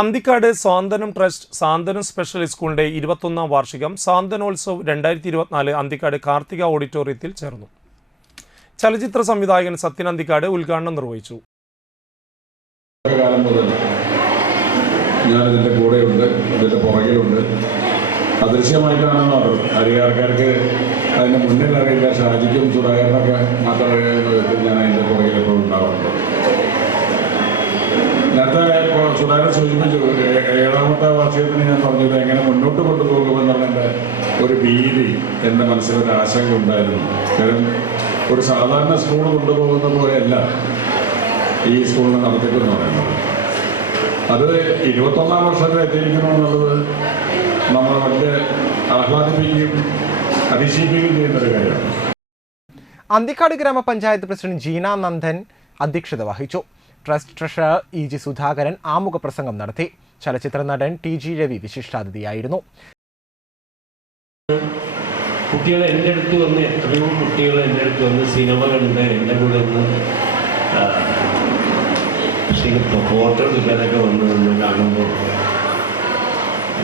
Anthikad Santhanam trust Santhanam special സ്കൂളിന്റെ ഇരുപത്തൊന്നാം വാർഷികം സാന്തനോത്സവ് രണ്ടായിരത്തി ഇരുപത്തിനാല് അന്തിക്കാട് കാർത്തിക ഓഡിറ്റോറിയത്തിൽ ചേർന്നു. ചലച്ചിത്ര സംവിധായകൻ സത്യൻ അന്തിക്കാട് ഉദ്ഘാടനം നിർവഹിച്ചു. ഞാനിതിന്റെ കൂടെയുണ്ട് ഇതിന്റെ പുറകിലുണ്ട്. അദൃശ്യമായിട്ടാണ് മാത്രം അധികാരക്കാർക്ക് അതിന് മുന്നിൽ അറിയില്ല ഷാജിക്കും സുധാകരനൊക്കെ മാത്രം ഞാൻ അതിന്റെ പുറകിലെപ്പോഴും ഉണ്ടാവാറുണ്ട് നേരത്തെ ഇപ്പോൾ സുധാകരൻ സൂചിപ്പിച്ചു ഏഴാമത്തെ വാർഷികത്തിന് ഞാൻ പറഞ്ഞത് എങ്ങനെ മുന്നോട്ട് കൊണ്ടുപോകുമെന്നുള്ളതിന്റെ ഒരു ഭീതി എന്റെ മനസ്സിലൊരു ആശങ്ക ഉണ്ടായിരുന്നു. കാരണം ഒരു സാധാരണ സ്കൂൾ കൊണ്ടുപോകുന്ന പോലെയല്ല ഈ സ്കൂളിനെ നടത്തിപ്പെന്ന് പറയുന്നത്. അത് ഇരുപത്തൊന്നാം വർഷത്തിൽ എത്തിയിരിക്കുന്നു എന്നുള്ളത് നമ്മളെ വലിയ ആഹ്ലാദിപ്പിക്കുകയും അതിശീപിക്കുകയും ചെയ്യുന്ന ഒരു കാര്യമാണ്. അന്തിക്കാട് ഗ്രാമപഞ്ചായത്ത് പ്രസിഡന്റ് ജീന നന്ദൻ അധ്യക്ഷത വഹിച്ചു. Trust treasurer E G Sudhakaran ആമുഖ പ്രസംഗം നടത്തി. ചലച്ചിത്ര നടൻ ടി ജി രവി വിശിഷ്ടാതിഥിയായിരുന്നു. കുട്ടികൾ എന്റെ അടുത്ത് വന്ന് എത്രയോ കുട്ടികൾ എന്റെ അടുത്ത് വന്ന് സിനിമ കണ്ട് എന്റെ കൂടെ ഒന്ന് ഫോട്ടോ എടുക്കാനൊക്കെ വന്ന് നിന്ന് കാണുമ്പോൾ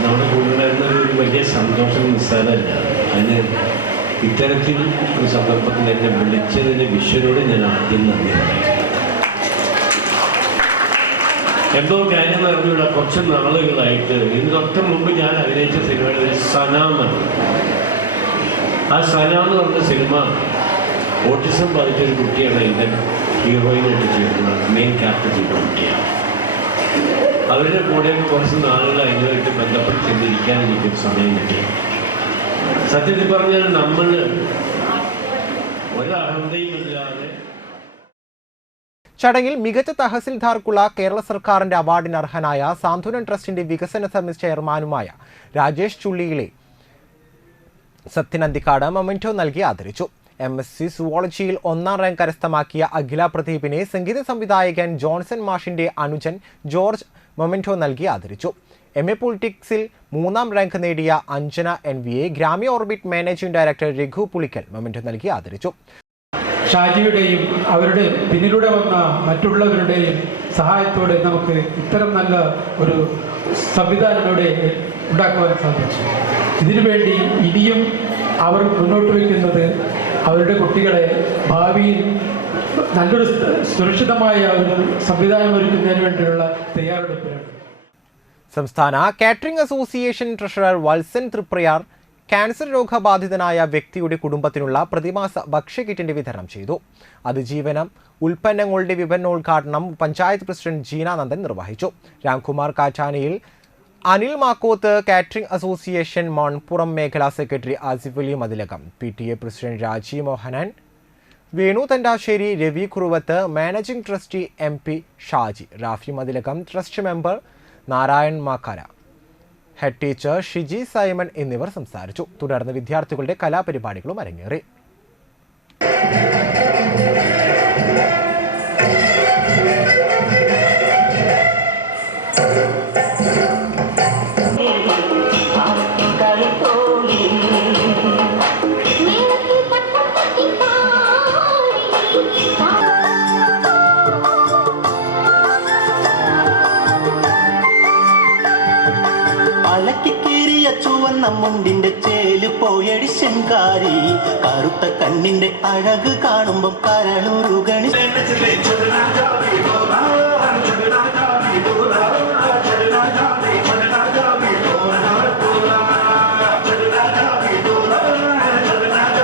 നമ്മുടെ കൂടെ ഒരു വലിയ സന്തോഷം നിസ്സാരമല്ല. അതിന് ഇത്തരത്തിൽ ഒരു സന്ദർഭത്തിൽ എന്നെ വിളിച്ചതിന് വിശ്വനോട് ഞാൻ ആദ്യം നന്ദി പറയാം എന്തോ കാര്യം അറിഞ്ഞൂടെ കുറച്ച് നാളുകളായിട്ട്. തൊട്ട് മുമ്പ് ഞാൻ അഭിനയിച്ച സിനിമയുടെ സനാമ ആ സന എന്ന് പറഞ്ഞ സിനിമ ഓട്ടിസം ബാധിച്ച ഒരു കുട്ടിയാണ് ഇതിന്റെ ഹീറോയിനായിട്ട് ചെയ്യുന്നത് മെയിൻ ക്യാരക്ടർ ചെയ്ത കുട്ടിയാണ്. അവരുടെ കൂടെ കുറച്ച് നാളുകൾ അതിനുമായിട്ട് ബന്ധപ്പെട്ട് ചെന്നിരിക്കാൻ എനിക്കൊരു സമയം കിട്ടി. സത്യത്തിൽ പറഞ്ഞാൽ നമ്മൾ ഒരഹന്തയുമില്ലാതെ ചടങ്ങിൽ മികച്ച തഹസിൽദാർക്കുള്ള കേരള സർക്കാരിന്റെ അവാർഡിന് അർഹനായ സാന്ത്വനം ട്രസ്റ്റിന്റെ വികസന സമിതി ചെയർമാനുമായ രാജേഷ് ചുള്ളിയിലെ സത്യനന്ദിക്കാട് മൊമെന്റോ നൽകി ആദരിച്ചു. എം എസ് സി സുവോളജിയിൽ ഒന്നാം റാങ്ക് കരസ്ഥമാക്കിയ അഖില പ്രദീപിനെ സംഗീത സംവിധായകൻ ജോൺസൺ മാഷിന്റെ അനുജൻ ജോർജ് മൊമെന്റോ നൽകി ആദരിച്ചു. എം എ പൊളിറ്റിക്സിൽ മൂന്നാം റാങ്ക് നേടിയ Anjana N V A Gramya Orbit managing director Raghu Pulikkal memento നൽകി ആദരിച്ചു. ഷാജിയുടെയും അവരുടെ പിന്നിലൂടെ വന്ന മറ്റുള്ളവരുടെയും സഹായത്തോടെ നമുക്ക് ഇത്തരം നല്ല ഒരു സംവിധാനം ഉണ്ടാക്കുവാൻ സാധിച്ചു. ഇതിനുവേണ്ടി ഇനിയും അവർ മുന്നോട്ട് വയ്ക്കുന്നത് അവരുടെ കുട്ടികളെ ഭാവിയിൽ നല്ലൊരു സുരക്ഷിതമായ ഒരു സംവിധാനം ഒരുക്കുന്നതിന് വേണ്ടിയുള്ള തയ്യാറെടുപ്പിലാണ്. സംസ്ഥാന catering association treasurer Valsan Thriprayar cancer രോഗബാധിതനായ വ്യക്തിയുടെ കുടുംബത്തിനുള്ള പ്രതിമാസ ഭക്ഷ്യകിറ്റിന്റെ വിതരണം ചെയ്തു. അതിജീവനം ഉൽപ്പന്നങ്ങളുടെ വിപണനോദ്ഘാടനം പഞ്ചായത്ത് പ്രസിഡന്റ് ജീനാനന്ദൻ നിർവഹിച്ചു. രാംകുമാർ കാറ്റാനിയിൽ അനിൽ മാക്കോത്ത് കാറ്ററിംഗ് അസോസിയേഷൻ മൺപുറം മേഖലാ secretary Asif Ali Mathilakam. P T A president Rajeev Mohanan Venu Thandassery Ravi Kuruvath managing trustee M P Shaji Rafi Mathilakam trust member Narayan Makkara. Head teacher Shiji Simon എന്നിവർ സംസാരിച്ചു. തുടർന്ന് വിദ്യാർത്ഥികളുടെ കലാപരിപാടികളും അരങ്ങേറി. അലക്കിക്കേറിയ ചുവന്ന മുണ്ടിന്റെ ചേൽ പോയടി ശങ്കാരി കറുത്ത കണ്ണിന്റെ അഴക് കാണുമ്പം കരളുരുകണി